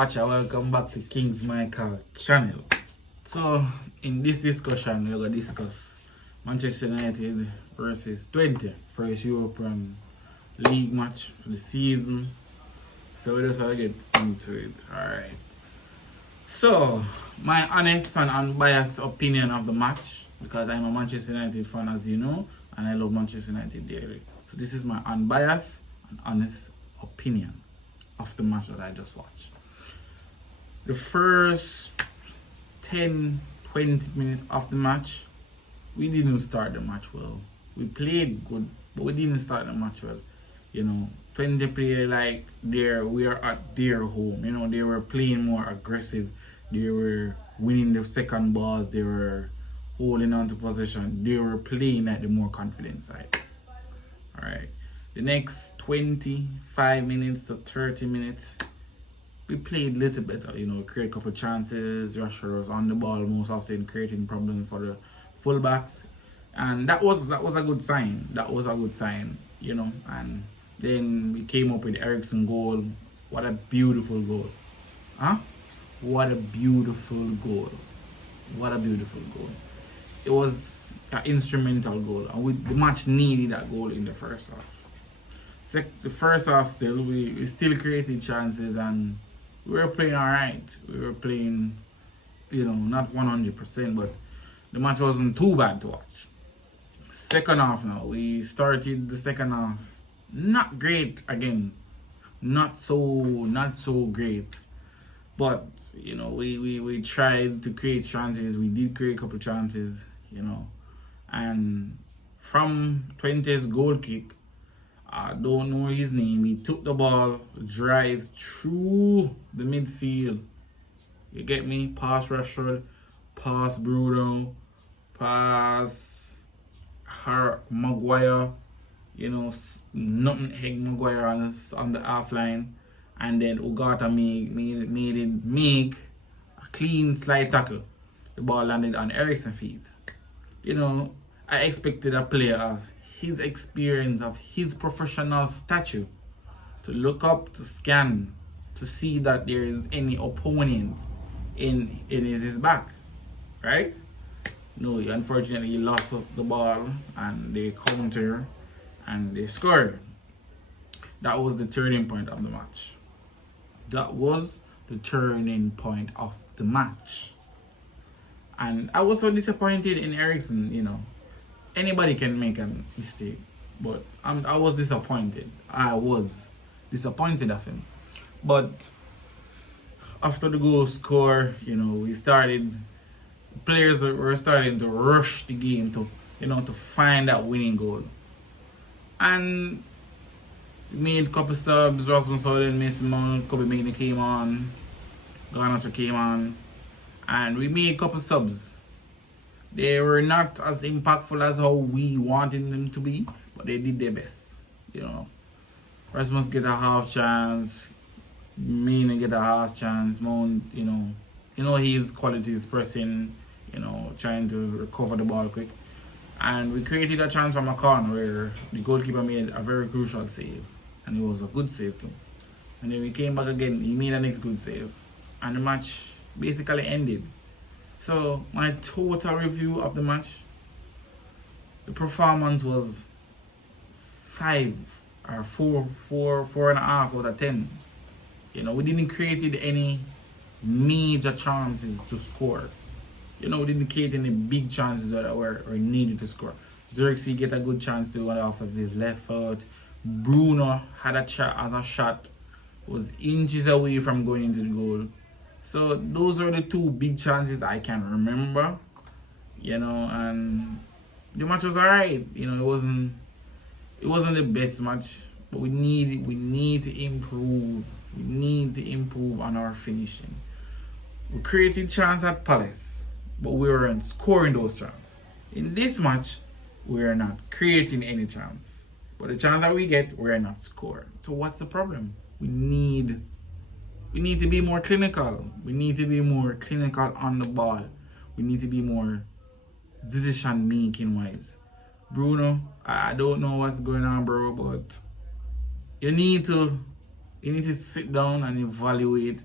Watcher, welcome back to King's Michael channel. So, in this discussion, we're going to discuss Manchester United versus Twente, first European League match for the season. So, we just want to get into it. Alright. So, my honest and unbiased opinion of the match, because I'm a Manchester United fan, as you know, and I love Manchester United dearly. So, this is my unbiased and honest opinion of the match that I just watched. The first 10-20 minutes of the match, we didn't start the match well. We played good, but we didn't start the match well. You know, Twente played like we are at their home. You know, they were playing more aggressive. They were winning the second balls. They were holding on to possession. They were playing at the more confident side. Alright. The next 25 minutes to 30 minutes, we played a little better, you know, create a couple chances. Rashford was on the ball most often, creating problems for the fullbacks. And that was a good sign. That was a good sign, you know. And then we came up with Eriksen goal. What a beautiful goal. Huh? What a beautiful goal. What a beautiful goal. It was an instrumental goal. And the match needed that goal in the first half. The first half still, we still created chances and we were playing alright. We were playing, you know, not 100%, but the match wasn't too bad to watch. Second half now, we started the second half. Not great again. Not so great. But, you know, we tried to create chances. We did create a couple chances, you know. And from Twente's goal kick, I don't know his name. He took the ball, drive through the midfield. You get me? Pass Rashford, pass Bruno, pass Maguire. You know, nothing heck Maguire on the half line, and then Ugarte make a clean slide tackle. The ball landed on Eriksen's feet. You know, I expected a player of his experience, of his professional stature, to look up, to scan, to see that there is any opponent in his back, right? No, unfortunately he lost the ball and they counter and they scored. That was the turning point of the match. That was the turning point of the match. And I was so disappointed in Eriksen, you know. Anybody can make a mistake, but I was disappointed. I was disappointed of him. But after the goal score, you know, players were starting to rush the game to find that winning goal. And we made a couple subs. Rasmus Højlund, Mason Mount, Kobe Mainoo came on, Garnacho came on, and we made a couple subs. They were not as impactful as how we wanted them to be, but they did their best. You know, Rasmus get a half chance, Mainoo get a half chance. Mount, you know his quality is pressing, you know, trying to recover the ball quick. And we created a chance from a corner where the goalkeeper made a very crucial save, and it was a good save too. And then we came back again, he made a next good save, and the match basically ended. So my total review of the match, the performance was 4.5 out of 10. You know, we didn't create any major chances to score. You know, we didn't create any big chances that were needed to score. Xerxes get a good chance to go off of his left foot. Bruno had a shot, was inches away from going into the goal. So those are the two big chances I can remember, you know, and the match was alright. You know, it wasn't the best match, but we need to improve. We need to improve on our finishing. We created chances at Palace, but we weren't scoring those chances. In this match, we are not creating any chance, but the chance that we get, we are not scoring. So what's the problem? We need to be more clinical. We need to be more clinical on the ball. We need to be more decision making wise. Bruno, I don't know what's going on, bro, but you need to sit down and evaluate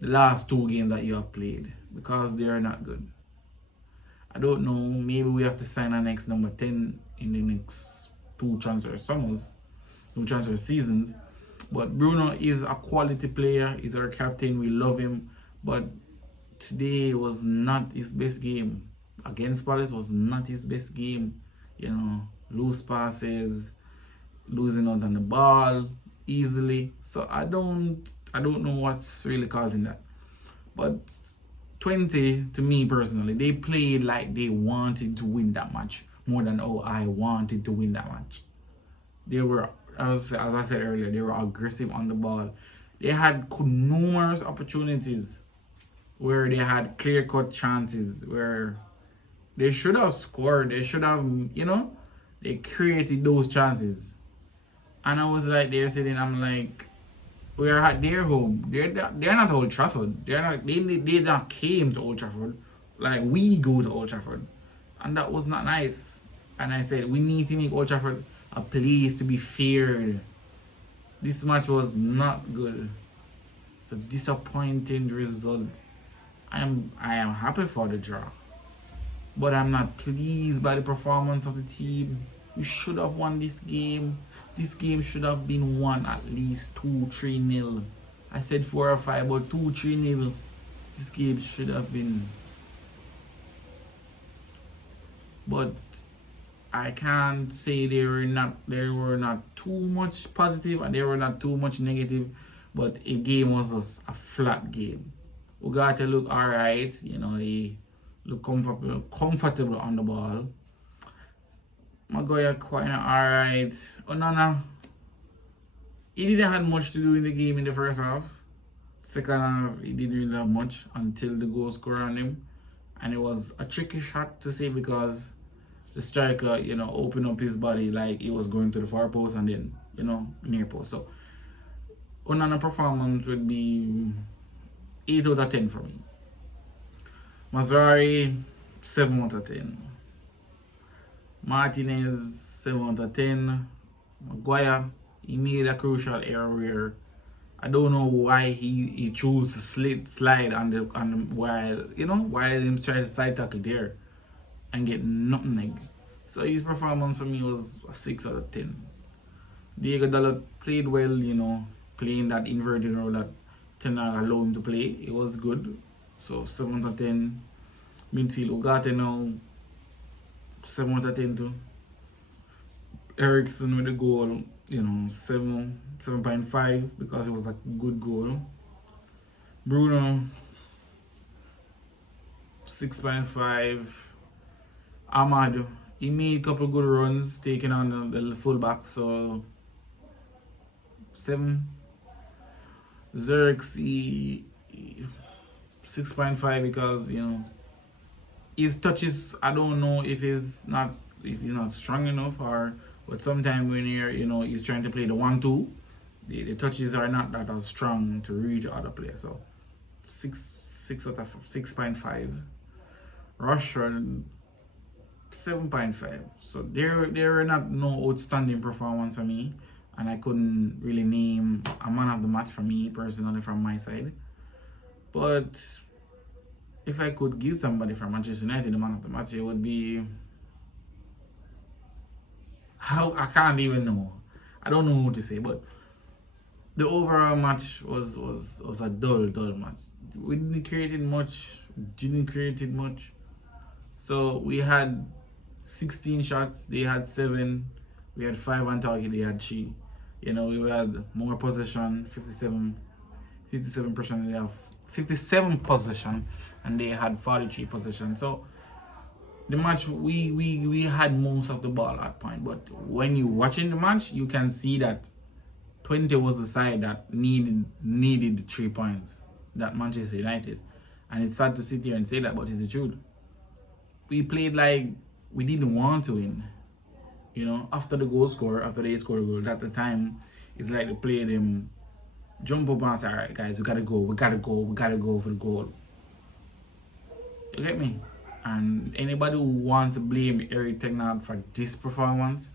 the last 2 games that you have played because they are not good. I don't know, maybe we have to sign our next number 10 in the next 2 transfer seasons. But Bruno is a quality player, he's our captain, we love him. But today was not his best game. Against Palace was not his best game. Loose passes, losing out on the ball easily. So I don't know what's really causing that. But Twente, to me personally, they played like they wanted to win that match more than I wanted to win that match. They were, as I said earlier, they were aggressive on the ball. They had numerous opportunities where they had clear-cut chances where they should have scored. They should have, they created those chances. And I was like, they're sitting, I'm like, we are at their home. They're not Old Trafford. They not came to Old Trafford. Like, we go to Old Trafford. And that was not nice. And I said, we need to make Old Trafford a place to be feared. This match was not good. It's a disappointing result. I am happy for the draw. But I'm not pleased by the performance of the team. We should have won this game. This game should have been won at least 2-3-0. I said 4 or 5, but 2-3-0. This game should have been. But I can't say there were not too much positive and there were not too much negative. But a game was just a flat game. Ugarte looked alright, he looked comfortable on the ball. Maguire quite alright. Onana, he didn't have much to do in the game in the first half. Second half, he didn't really have much until the goal scored on him. And it was a tricky shot to say because the striker, opened up his body like he was going to the far post and then, near post. So, Onana performance would be 8 out of 10 for me. Mazraoui, 7 out of 10. Martinez, 7 out of 10. Maguire, he made a crucial error where I don't know why he chose to slide on the while him trying to side tackle there and get nothing. So his performance for me was a 6 out of 10. Diego Dalot played well, playing that inverted role that Ten Hag allowed him to play. It was good. So 7 out of 10. Midfield Ugarte now 7 out of 10 too. Eriksen with the goal, 7.5 because it was a good goal. Bruno 6.5. Ahmad, he made a couple good runs taking on the fullback, so 7. Xerxes 6.5 because his touches, I don't know if he's not strong enough but sometimes when he's trying to play the 1-2, the touches are not that as strong to reach other players. So 6 out of 6.5. Rashford 7.5. So there were not no outstanding performance for me, and I couldn't really name a man of the match for me personally from my side. But if I could give somebody from Manchester United the man of the match, it would be I can't even know. I don't know what to say, but the overall match was a dull match. We didn't create much. So we had 16 shots, they had 7. We had 5 on target, they had 3. We had more possession, 57%. They have 57 possession, and they had 43 possession. So the match, we had most of the ball at that point. But when you're watching the match, you can see that Twente was the side that needed the 3 points, that Manchester United. And it's sad to sit here and say that, but it's the truth. We played like we didn't want to win. After they score a goal, at the time, it's like they play them jump up and say, alright guys, we gotta go for the goal. You get me? And anybody who wants to blame Erik Ten Hag for this performance,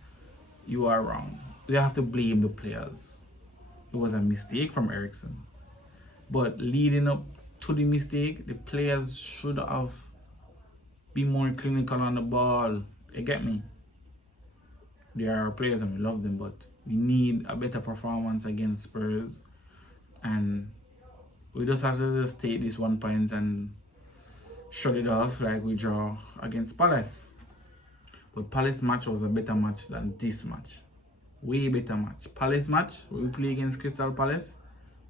you are wrong. You have to blame the players. It was a mistake from Eriksen. But leading up to the mistake. The players should have been more clinical on the ball. You get me? There are players and we love them, but we need a better performance against Spurs. And we just have to just take this 1 point and shut it off like we draw against Palace. But Palace match was a better match than this match. Way better match. Palace match, where we play against Crystal Palace,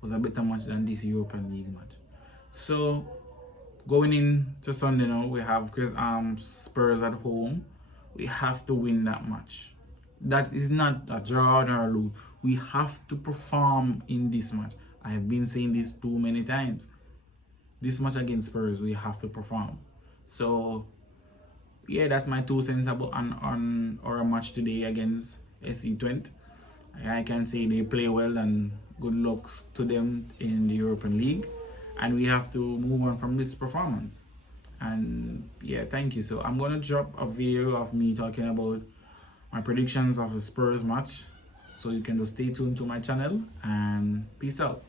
was a better match than this European League match. So, going into Sunday now, we have Spurs at home. We have to win that match. That is not a draw or a lose. We have to perform in this match. I have been saying this too many times. This match against Spurs, we have to perform. So, yeah, that's my 2 cents about on our match today against FC Twente. I can say they play well and good luck to them in the European League. And we have to move on from this performance. And yeah, thank you. So I'm going to drop a video of me talking about my predictions of the Spurs match. So you can just stay tuned to my channel and peace out.